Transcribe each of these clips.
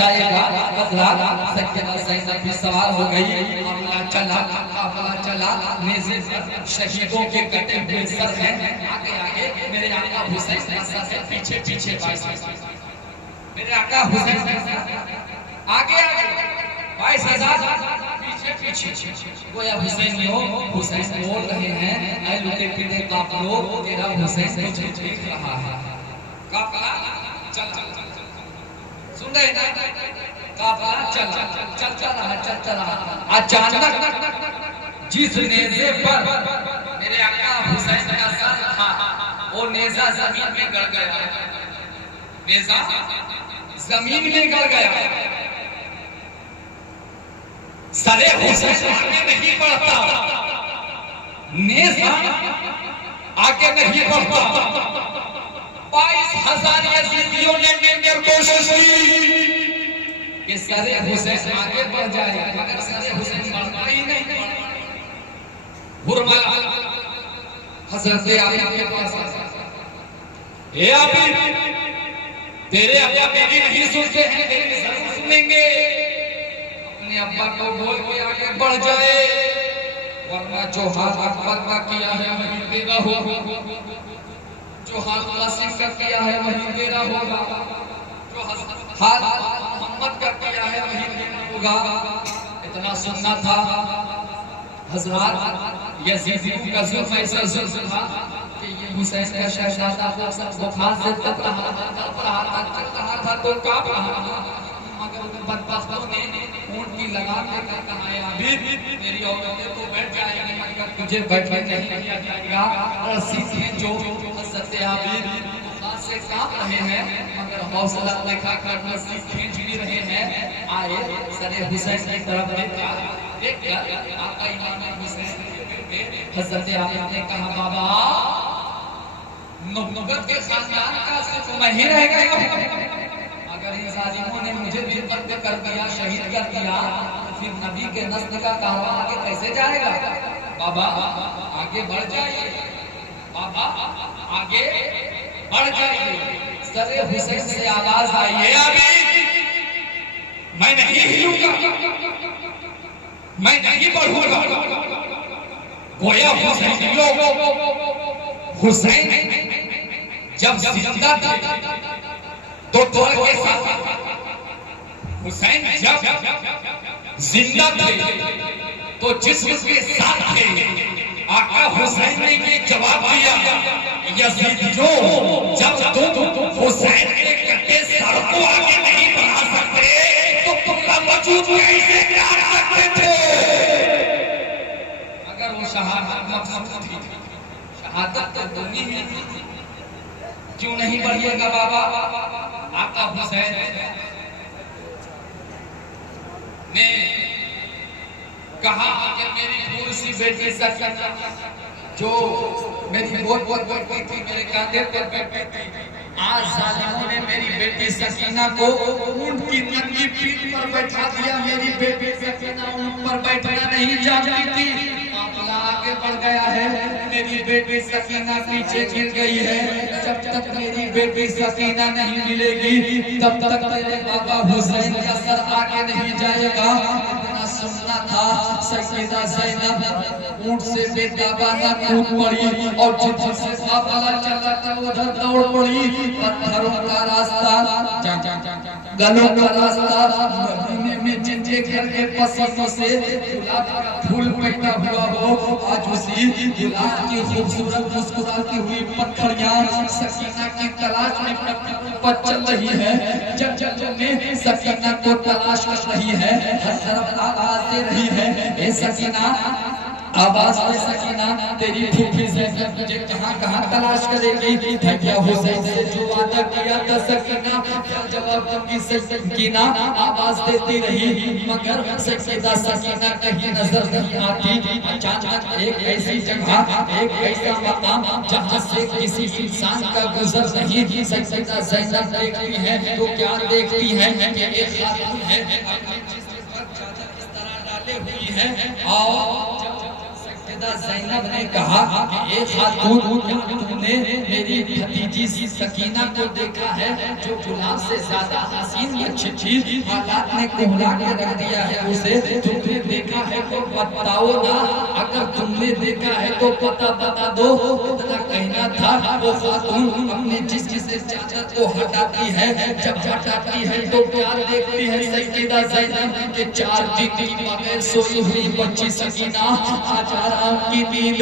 जाएगा। हजरात सैयदा ज़ैनब भी सवार हो गई। काफिला चला नेज़े पर शहीदों के कटे हुए सर हैं। आगे आगे मेरे आका हुसैन से पीछे पीछे मेरे आका हुसैन आगे आगे 22,000 पीछे पीछे। गोया हुसैन बोल रहे हैं, ऐ लुटे पीटे काफिलों, तेरा हुसैन तुझे देख रहा है। काफिला चल सुन रहे ना, काफिला चल रहा। अचानक जिस नेज़े पर मेरे आका हुसैन का सर था, वो नेज़ा जमीन में गड़ गया। नेज़ा जमीन में गड़ गया। सरे हुसैन आगे नहीं बढ़ता, नेज़ा आगे नहीं बढ़ता। 22,000 यजीदियों ने मिलकर कोशिश की कि सरे हुसैन आगे बढ़ जाए, मगर सरे हुसैन बढ़ता ही नहीं। हुरमला हज़रत अली के पास ए अली, तेरे अब्बा मेरी नहीं सुनते हैं, तेरी जरूर सुनेंगे। अपने अब्बा को बोल के आगे बढ़ जाए, वरना जो हाथ अकबर का किया है वही तेरा होगा, जो हाथ कासिम का किया है वही तेरा होगा, जो हाथ मोहम्मद का किया है वही तेरा होगा। इतना सुनना था। हज़रात यजीद का जुल्म ऐसा जुल्म था कि ये हुसैन का शहजादा बुखार से तप रहा था तो कांप रहा था, मगर बदबख्तों ने ऊंट की लगाम लेकर कहा, अभी मेरी औरतें तो बैठ जाएंगी मगर तुझे बैठने नहीं दिया जाएगा। और सीधे जो हज़रत आबिद बुखार से कांप रहे हैं मगर हौसला देखा कर रस्सी खींच भी रहे हैं, आए सरे हुसैन की तरफ देखकर आका इमाम हुसैन हज़रत आबिद ने कहा, बाबा नुबुव्वत के खानदान का सिर्फ मैं ही रह गया हूं, अगर इन जालिमों ने मुझे भी कत्ल कर दिया, शहीद कर दिया, तो फिर नबी के नस्ल का कारवां आगे कैसे जाएगा। बाबा आगे बढ़ जाइए, बाबा आगे बढ़ जाइए। सरे हुसैन से आवाज आई, है अभी मैं नहीं हिलूंगा, मैं नहीं बढ़ूंगा। गोया हुसैन जब जिंदा था तो तोड़ के साथ, हुसैन जब जिंदा थे तो जिस्म के साथ थे। आका हुसैन ने ये जवाब दिया, यजीदियों जब तुम हुसैन के कटे सर को आगे नहीं बढ़ा सकते तो तुमका वजूद कैसे कर सकते थे। अगर वो शहादत मकसूद थी, शहादत तो दुनी है, क्यों नहीं बढ़िएगा बाबा। आका हुसैन ने कहा कि मेरी थोड़ी सी बेटी सकीना जो मेरी बहुत बेटी थी, मेरे कांधे पर बैठी थी, आज जालिमों ने मेरी बेटी सकीना को ऊंट की नंगी पीठ पर बैठा दिया। मेरी बेटी सकीना ऊंट पर बैठना नहीं जानती थी, मामला आगे बढ़ गया है, मेरी बेटी सकीना पीछे गिर गई है। जब तक मेरी बेटी सकीना नहीं मिलेगी तब तक मेरे बाबा हुसैन का सर आगे नहीं जाएगा। इतना सुनना था। सैयदा ज़ैनब ऊंट से बेताबाना कूद पड़ी और जिधर से काफिला चला था उधर दौड़ पड़ी। पत्थरों का रास्ता, गलों का रास्ता, मदीने में जिनके घर के पसीनों से गुलाब का फूल पैदा हुआ हो, आज उसी गुलाब की खूबसूरत मुस्कुराती हुई पत्थरियां सकीना की तलाश में पत्थरों पर चल रही है। जब जब में सकीना को तलाश कर रही है, हर तरफ आवाज दे रही है, ए सकीना, आवाज में सकीना, तेरी फूफी ज़ैनब तुझे कहां कहां तलाश करेगी। भैया हुसैन से जो वादा किया था सकीना, क्या जवाब दूंगी। सकीना आवाज देती रही मगर सैयदा सकीना कहीं नजर नहीं आती। अचानक एक ऐसी जगह, एक ऐसा मकाम जहां से किसी इंसान का गुजर नहीं। सैयदा ज़ैनब देखती है तो क्या देखती है कि एक खातून है, अपने जिस्म पर चादर इस तरह डाले हुई है और सैयदा ज़ैनब ने कहा कि ए खातून, तुमने मेरी भतीजी सकीना को देखा है जो गुलाब से ज्यादा हसीन अच्छी थी, हालात ने कोहला के रख दिया है उसे, तुमने देखा है तो बताओ ना, अगर तुमने देखा है तो पता बता दो। इतना कहना था। वो खातून अपने जिस्म से चादर को हटाती है, जब हटाती है तो क्या देखती है सैयदा ज़ैनब के 4 दिन की बगैर सोई हुई बच्ची सकीना आज आराम की नींद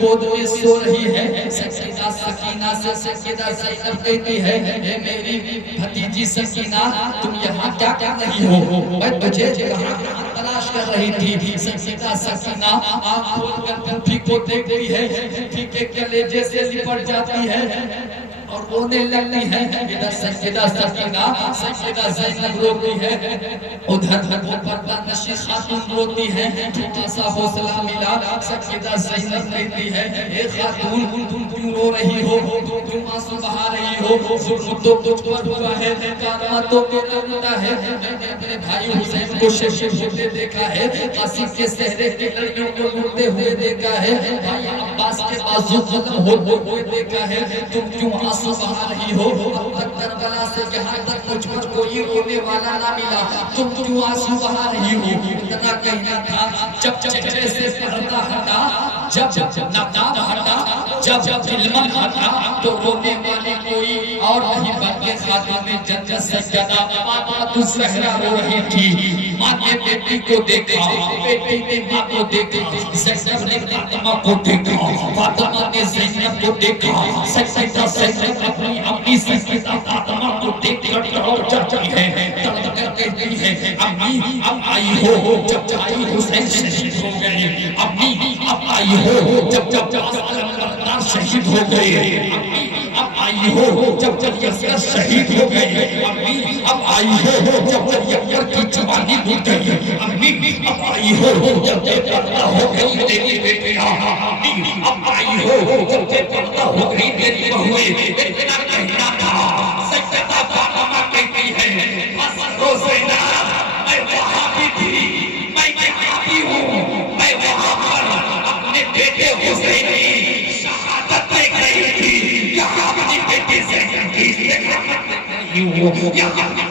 गोद में सो रही है। सकीना से सैयदा ज़ैनब कहती है, हे मेरी भतीजी सकीना, तुम यहाँ क्या कर रही हो? मैं तुझे कहाँ तलाश कर रही थी। सैयदा सकीना आँख खोलकर पृथ्वी को देखती है, पृथ्वी के कलेजे से लिपट जाती है और रोने लगती है। इधर सैयदा सकीना सैयदा ज़ैनब रोती है, उधर पर्दा नशी खातून रोती है। छोटा सा हौसला मिला, सैयदा ज़ैनब कहती है, हे खातून, तुम क्यों रो रही हो? तुम क्यों आंसू बहा रही हो? जुल्म तो तुझ पर हुआ है, कारवा तो तेरा बेटा है। मैंने अपने भाई हुसैन को शहीद होते देखा है, कासिम के सहरे के लड़कियों को लूटते हुए देखा है, भाई अब्बास के बाजू खत्म होते हुए देखा है। तुम क्यों आंसू बहा रही हो? अब तक करबला से जहाँ तक मुझ पर कोई रोने वाला ना मिला, तुम क्यों आंसू बहा रही हो? इतना कहना था। जब चेहरे से पर्दा हटा, जब नकाब हटा, जब इल्म हटा, तो रोने वाली कोई और नहीं बल्कि खातून जन्नत सैयदा फातिमा ज़हरा रो रही थी। माँ ने बेटी को देखा, बेटी ने माँ को देखा, ज़ैनब ने फातिमा को देखा, फातिमा ने ज़ैनब को देखा, सैयदा ज़ैनब अपनी अपनी सैयदा फातिमा को देखकर दौड़ जाती है, तड़प कर कहती है, अम्मी अब आई हो, जब आई हुसैन शहीद हो गए, अम्मी अब आई हो, जब अलमबरदार शहीद हो गए, अम्मी अब आई हो, जब यसर शहीद हो गए, अम्मी अब आई हो, जब यकर की जवानी भूल गई, अम्मी अब आई हो, जब बेपर्दा हो गई तेरी बेटियां, अम्मी अब आई हो, जब बेपर्दा हो गई तेरी बहुएं। इतना कहना था। सैयदा फातिमा कहती है, रोज़े ना मैं वहाँ भी थी, मैं यहाँ भी हूँ, मैं वहाँ पर अपने बेटे हुसैन की शहादत देख रही थी, यहाँ अपनी बेटी ज़ैनब की शहादत देख रही हूँ।